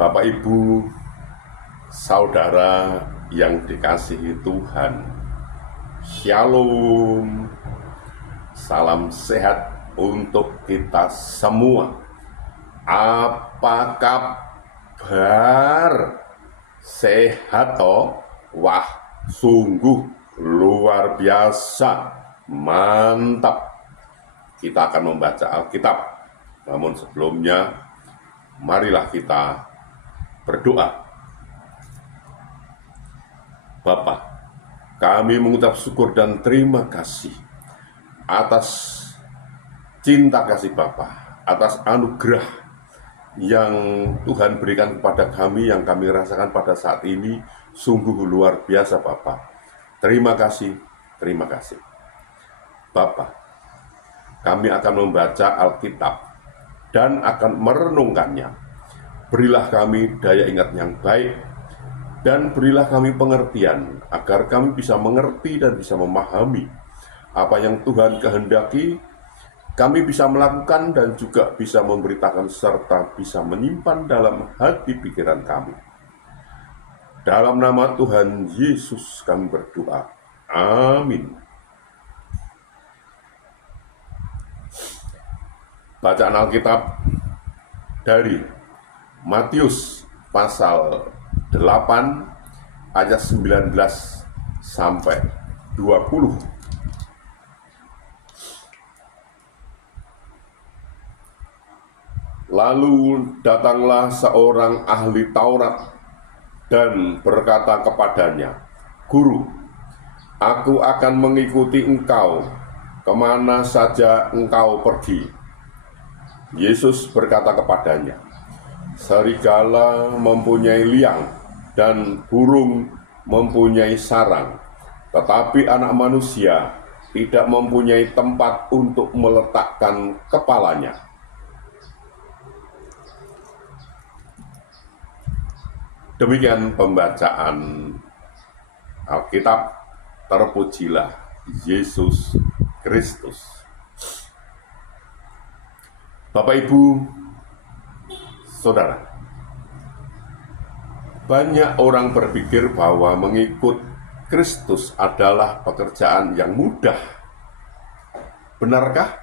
Bapak, Ibu, saudara yang dikasihi Tuhan, Shalom. Salam sehat untuk kita semua. Apa kabar? Sehat toh? Wah, sungguh luar biasa. Mantap. Kita akan membaca Alkitab. Namun sebelumnya, marilah kita berdoa. Bapa, kami mengucap syukur dan terima kasih atas cinta kasih Bapa, atas anugerah yang Tuhan berikan kepada kami, yang kami rasakan pada saat ini sungguh luar biasa Bapa. Terima kasih, terima kasih. Bapa, kami akan membaca Alkitab dan akan merenungkannya. Berilah kami daya ingat yang baik, dan berilah kami pengertian, agar kami bisa mengerti dan bisa memahami apa yang Tuhan kehendaki. Kami bisa melakukan dan juga bisa memberitakan serta bisa menyimpan dalam hati pikiran kami. Dalam nama Tuhan Yesus kami berdoa. Amin. Bacaan Alkitab dari Matius pasal 8 ayat 19 sampai 20. Lalu datanglah seorang ahli Taurat dan berkata kepadanya, "Guru, aku akan mengikuti engkau kemana saja engkau pergi." Yesus berkata kepadanya, "Serigala mempunyai liang dan burung mempunyai sarang, tetapi Anak Manusia tidak mempunyai tempat untuk meletakkan kepalanya." Demikian pembacaan Alkitab. Terpujilah Yesus Kristus. Bapak, Ibu, saudara, banyak orang berpikir bahwa mengikut Kristus adalah pekerjaan yang mudah. Benarkah?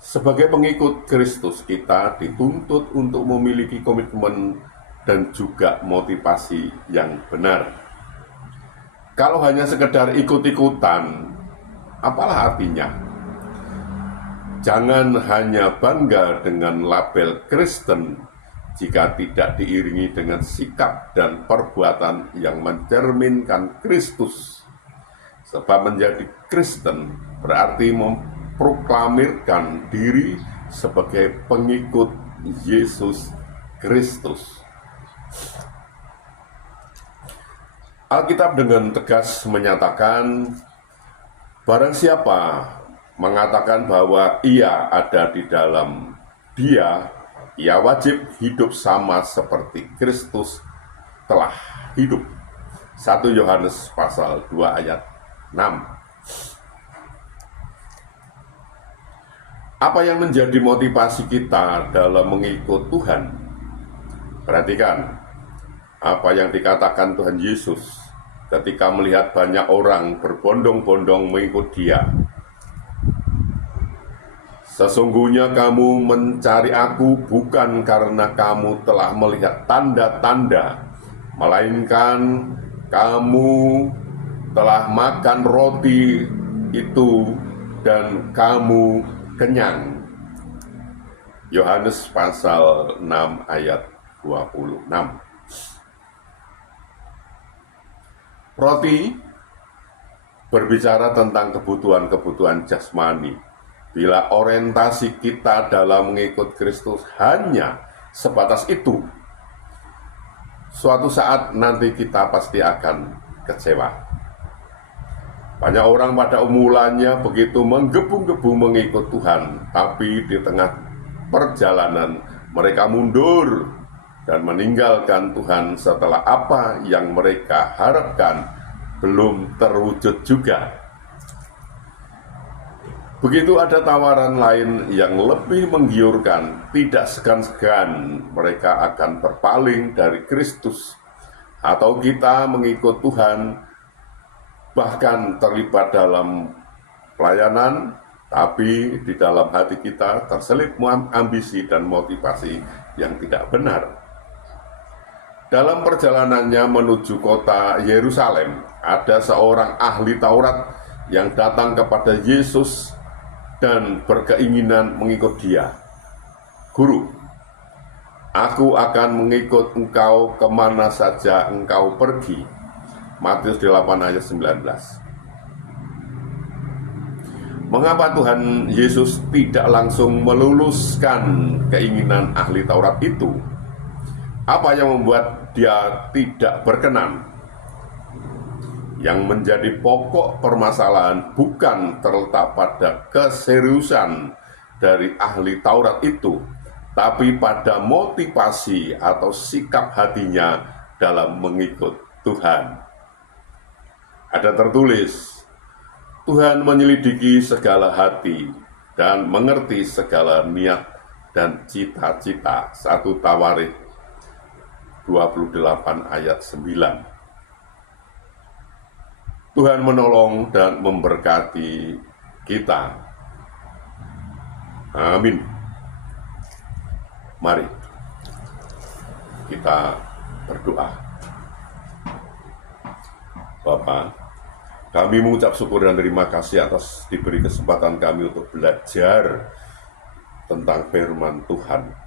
Sebagai pengikut Kristus, kita dituntut untuk memiliki komitmen dan juga motivasi yang benar. Kalau hanya sekedar ikut-ikutan, apalah artinya? Jangan hanya bangga dengan label Kristen jika tidak diiringi dengan sikap dan perbuatan yang mencerminkan Kristus. Sebab menjadi Kristen berarti memproklamirkan diri sebagai pengikut Yesus Kristus. Alkitab dengan tegas menyatakan, barang siapa mengatakan bahwa ia ada di dalam Dia, ia wajib hidup sama seperti Kristus telah hidup. 1 Yohanes pasal 2 ayat 6. Apa yang menjadi motivasi kita dalam mengikut Tuhan? Perhatikan apa yang dikatakan Tuhan Yesus ketika melihat banyak orang berbondong-bondong mengikut Dia. "Sesungguhnya kamu mencari aku bukan karena kamu telah melihat tanda-tanda, melainkan kamu telah makan roti itu dan kamu kenyang." Yohanes pasal 6 ayat 26. Roti berbicara tentang kebutuhan-kebutuhan jasmani. Bila orientasi kita dalam mengikut Kristus hanya sebatas itu, suatu saat nanti kita pasti akan kecewa. Banyak orang pada mulanya begitu menggebu-gebu mengikut Tuhan, tapi di tengah perjalanan mereka mundur dan meninggalkan Tuhan setelah apa yang mereka harapkan belum terwujud juga. Begitu ada tawaran lain yang lebih menggiurkan, tidak segan-segan mereka akan berpaling dari Kristus. Atau kita mengikut Tuhan, bahkan terlibat dalam pelayanan, tapi di dalam hati kita terselip ambisi dan motivasi yang tidak benar. Dalam perjalanannya menuju kota Yerusalem, ada seorang ahli Taurat yang datang kepada Yesus dan berkeinginan mengikut dia. Guru, aku akan mengikut engkau kemana saja engkau pergi. Matius 8 ayat 19. Mengapa Tuhan Yesus tidak langsung meluluskan keinginan ahli Taurat itu? Apa yang membuat dia tidak berkenan? Yang menjadi pokok permasalahan bukan terletak pada keseriusan dari ahli Taurat itu, tapi pada motivasi atau sikap hatinya dalam mengikut Tuhan. Ada tertulis, Tuhan menyelidiki segala hati dan mengerti segala niat dan cita-cita. 1 Tawarikh 28 ayat 9. Tuhan menolong dan memberkati kita. Amin. Mari kita berdoa. Bapa, kami mengucap syukur dan terima kasih atas diberi kesempatan kami untuk belajar tentang firman Tuhan.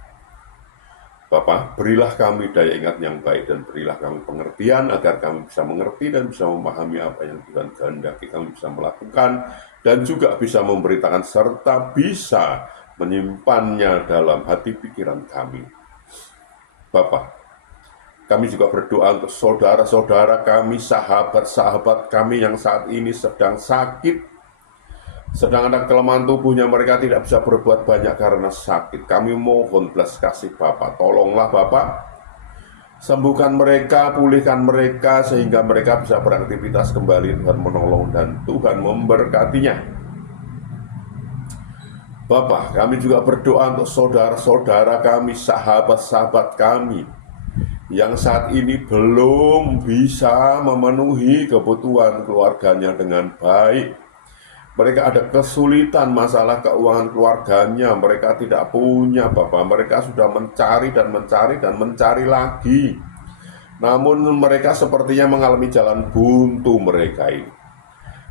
Bapa, berilah kami daya ingat yang baik dan berilah kami pengertian agar kami bisa mengerti dan bisa memahami apa yang Tuhan kehendaki kami bisa melakukan dan juga bisa memberitakan serta bisa menyimpannya dalam hati pikiran kami. Bapa, kami juga berdoa untuk saudara-saudara kami, sahabat-sahabat kami yang saat ini sedang sakit, sedang ada kelemahan tubuhnya, mereka tidak bisa berbuat banyak karena sakit. Kami mohon belas kasih Bapa, tolonglah Bapa, sembuhkan mereka, pulihkan mereka, sehingga mereka bisa beraktivitas kembali. Tuhan menolong dan Tuhan memberkatinya. Bapa, kami juga berdoa untuk saudara-saudara kami, sahabat-sahabat kami, yang saat ini belum bisa memenuhi kebutuhan keluarganya dengan baik. Mereka ada kesulitan masalah keuangan keluarganya, mereka tidak punya Bapak, mereka sudah mencari dan mencari dan mencari lagi. Namun mereka sepertinya mengalami jalan buntu mereka ini.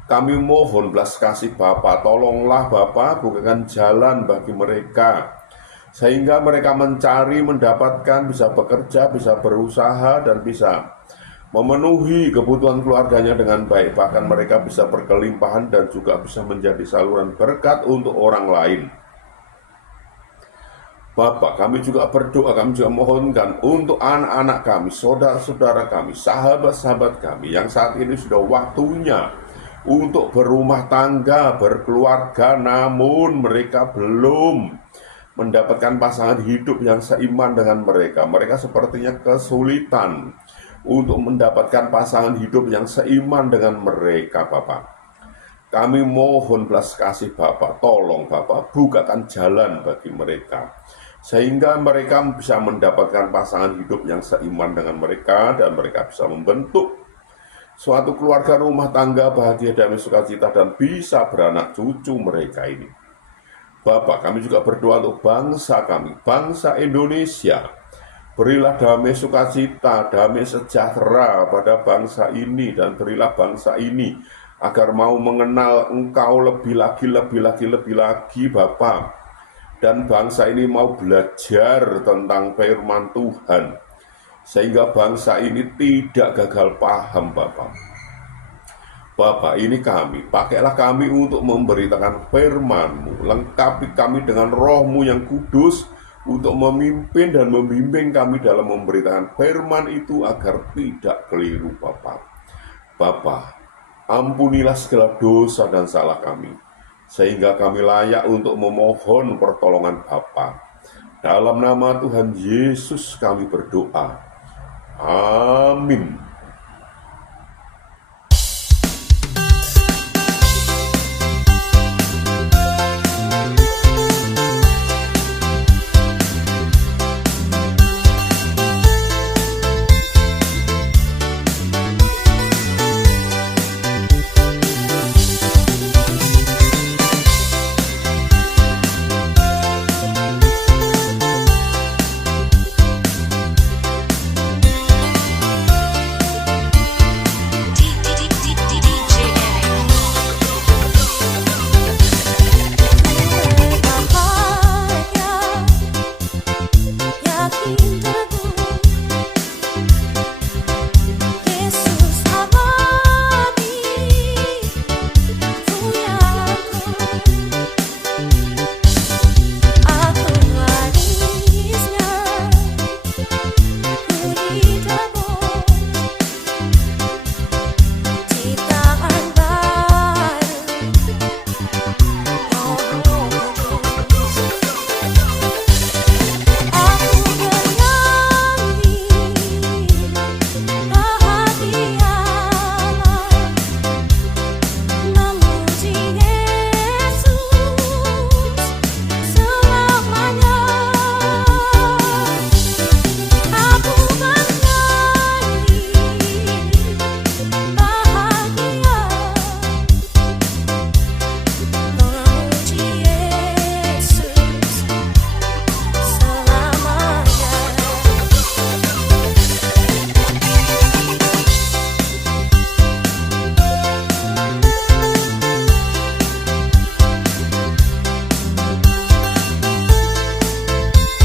Kami mohon belas kasih Bapak, tolonglah Bapak, bukakan jalan bagi mereka. Sehingga mereka mencari, mendapatkan, bisa bekerja, bisa berusaha, dan bisa memenuhi kebutuhan keluarganya dengan baik. Bahkan mereka bisa berkelimpahan dan juga bisa menjadi saluran berkat untuk orang lain. Bapak, kami juga berdoa, kami juga mohonkan untuk anak-anak kami, saudara-saudara kami, sahabat-sahabat kami yang saat ini sudah waktunya untuk berumah tangga, berkeluarga, namun mereka belum mendapatkan pasangan hidup yang seiman dengan mereka. Mereka sepertinya kesulitan untuk mendapatkan pasangan hidup yang seiman dengan mereka, Bapak. Kami mohon belas kasih Bapak, tolong Bapak, bukakan jalan bagi mereka, sehingga mereka bisa mendapatkan pasangan hidup yang seiman dengan mereka, dan mereka bisa membentuk suatu keluarga rumah tangga bahagia, damai, sukacita, dan bisa beranak cucu mereka ini. Bapak, kami juga berdoa untuk bangsa kami, bangsa Indonesia. Berilah damai sukacita, damai sejahtera pada bangsa ini, dan berilah bangsa ini agar mau mengenal Engkau lebih lagi Bapa. Dan bangsa ini mau belajar tentang firman Tuhan, sehingga bangsa ini tidak gagal paham Bapa. Bapa, ini kami, pakailah kami untuk memberitakan firman-Mu, lengkapi kami dengan Roh-Mu yang kudus, untuk memimpin dan membimbing kami dalam memberitakan firman itu agar tidak keliru Bapa. Bapa, ampunilah segala dosa dan salah kami, sehingga kami layak untuk memohon pertolongan Bapa. Dalam nama Tuhan Yesus kami berdoa. Amin.